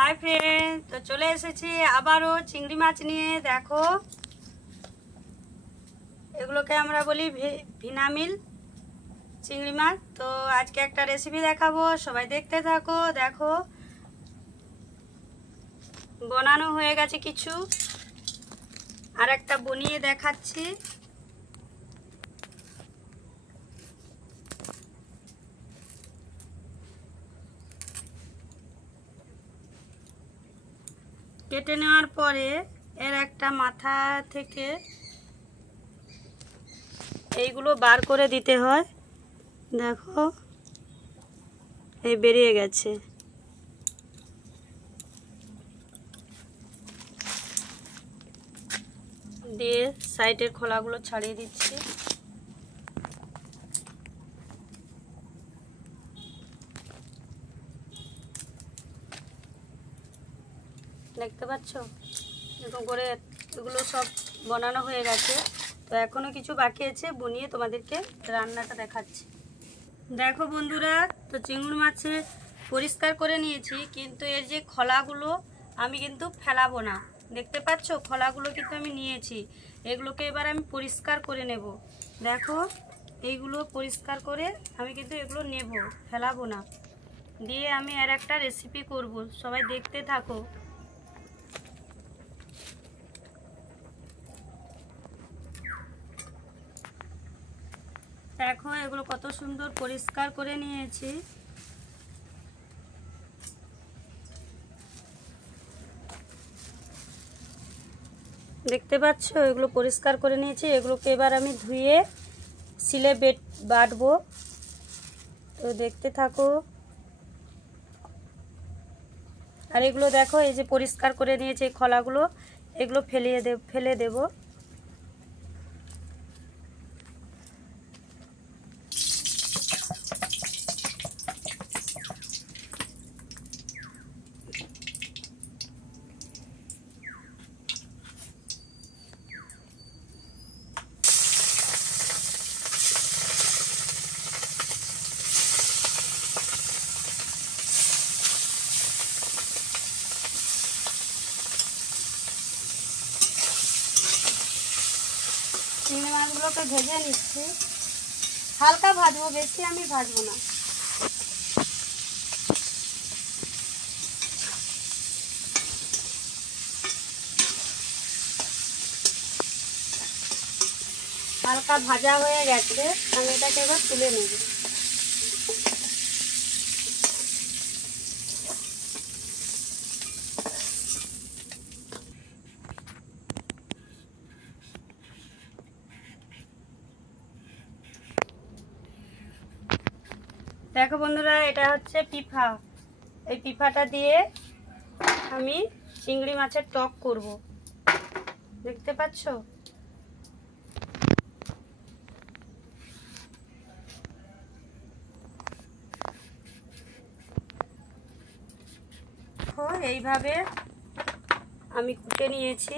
Hi friend, তো চলে এসেছি আবারও চিংড়ি মাছ নিয়ে। দেখো, এগুলোকে আমরা বলি ভিনামিল চিংড়ি মাছ। তো আজকে একটা রেসিপি দেখাবো, সবাই দেখতে থাকো। দেখো, বানানো হয়ে গেছে কিছু, আর একটা বনিয়ে দেখাচ্ছি। কেটে নেওয়ার পরে এর একটা মাথা থেকে এইগুলো বার করে দিতে হয়। দেখো, এই বেরিয়ে গেছে। দিয়ে সাইডের খোলাগুলো ছাড়িয়ে দিচ্ছি। দেখতে পাচ্ছ, এরকম করে এগুলো সব বানানো হয়ে গেছে। তো এখনো কিছু বাকি আছে, বনিয়ে তোমাদেরকে রান্নাটা দেখাচ্ছি। দেখো বন্ধুরা, তো চিংড়ি মাছে পরিষ্কার করে নিয়েছি, কিন্তু এর যে খোলাগুলো আমি কিন্তু ফেলাবো না। দেখতে পাচ্ছ, খোলাগুলো কিন্তু আমি নিয়েছি। এগুলোকে এবার আমি পরিষ্কার করে নেব। দেখো, এইগুলো পরিষ্কার করে আমি কিন্তু এগুলো নেব, ফেলাবো না। দিয়ে আমি আর একটা রেসিপি করব, সবাই দেখতে থাকো। দেখো, এগুলো কত সুন্দর পরিষ্কার করে নিয়েছি। দেখতে পাচ্ছ, এগুলো পরিষ্কার করে নিয়েছি। এগুলোকে এবার আমি ধুয়ে শিলে বাটবো। তো দেখতে থাকো। আর এগুলো দেখো, এই যে পরিষ্কার করে নিয়েছি, এই খোলাগুলো এগুলো ফেলে দেব। চিংড়ি মাছগুলোকে ভেজে নিচ্ছি, হালকা ভাজবো, বেশি আমি ভাজবো না। হালকা ভাজা হয়ে গেছে, আমি এটাকে এবার তুলে নেব। দেখো বন্ধুরা, এটা হচ্ছে পিফা। এই পিফাটা দিয়ে আমি চিংড়ি মাছের টক করব। দেখতে পাচ্ছ, এইভাবে আমি কুটে নিয়েছি।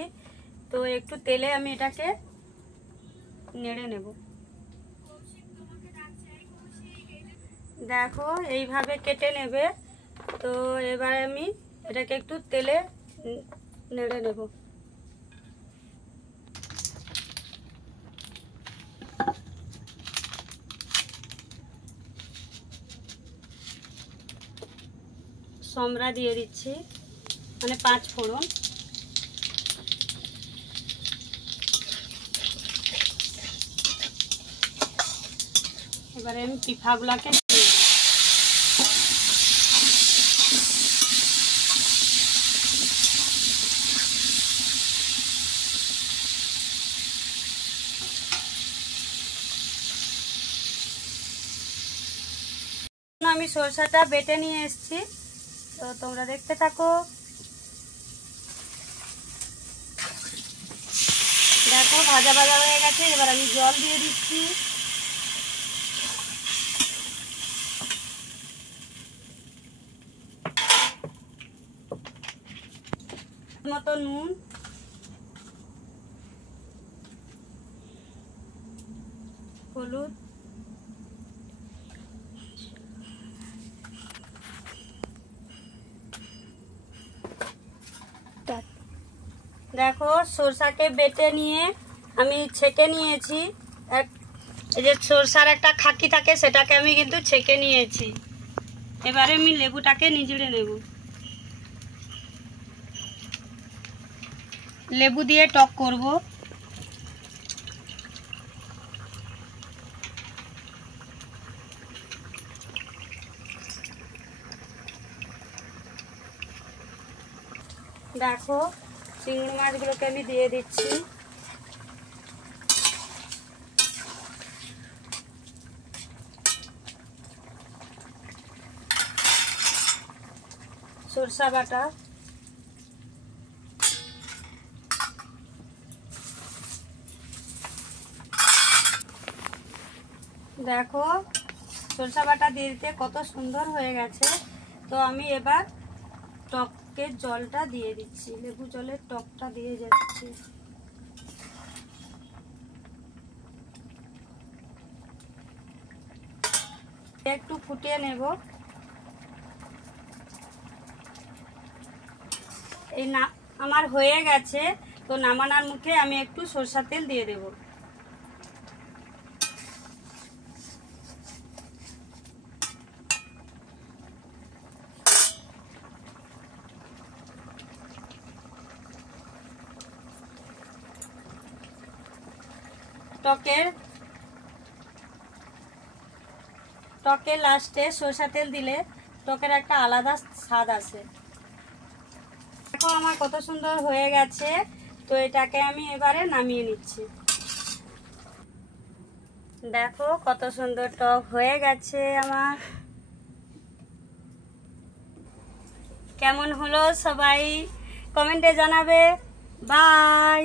তো একটু তেলে আমি এটাকে নেড়ে নেব। দেখো, এইভাবে কেটে নেবে। তো এবার আমি এটাকে একটু তেলে নেড়ে নেব। সমরা দিয়ে দিচ্ছি, মানে 5 ফোড়ন। এবারে আমি পিঠাগুলোকে আমি সরষাটা বেটে নিয়ে এসেছি। তো তোমরা দেখতে থাকো। দেখো, ভাজা ভাজা হয়ে গেছে। এবার আমি জল দিয়ে দিচ্ছি। মতো নুন, হলুদ, দেখো সরষাকে বেটে নিয়ে আমি ছেঁকে নিয়েছি। এই যে সরষার একটা খাকি থাকে সেটাকে আমি কিন্তু ছেঁকে নিয়েছি। এবারে আমি লেবুটাকে নিচড়ে নেব। লেবু দিয়ে টক করব। দেখো চিংড়ি মাছগুলোকে আমি দিয়ে দিচ্ছি। সরষা বাটা, দেখো সরষা বাটা দিয়ে দিতে কত সুন্দর হয়ে গেছে। তো আমি এবার টকের জলটা দিয়ে দিচ্ছি, লেবু জলের টকটা দিয়ে যাচ্ছি। একটু ফুটিয়ে নেব। এই না আমার হয়ে গেছে। তো নামানোর মুখে আমি একটু সরষার তেল দিয়ে দেব। টকের লাস্টে সরষা তেল দিলে টকের একটা আলাদা স্বাদ আসে। দেখো আমার কত সুন্দর হয়ে গেছে। তো এটাকে আমি এবারে নামিয়ে নিচ্ছি। দেখো কত সুন্দর টক হয়ে গেছে আমার। কেমন হলো সবাই কমেন্টে জানাবে। বাই।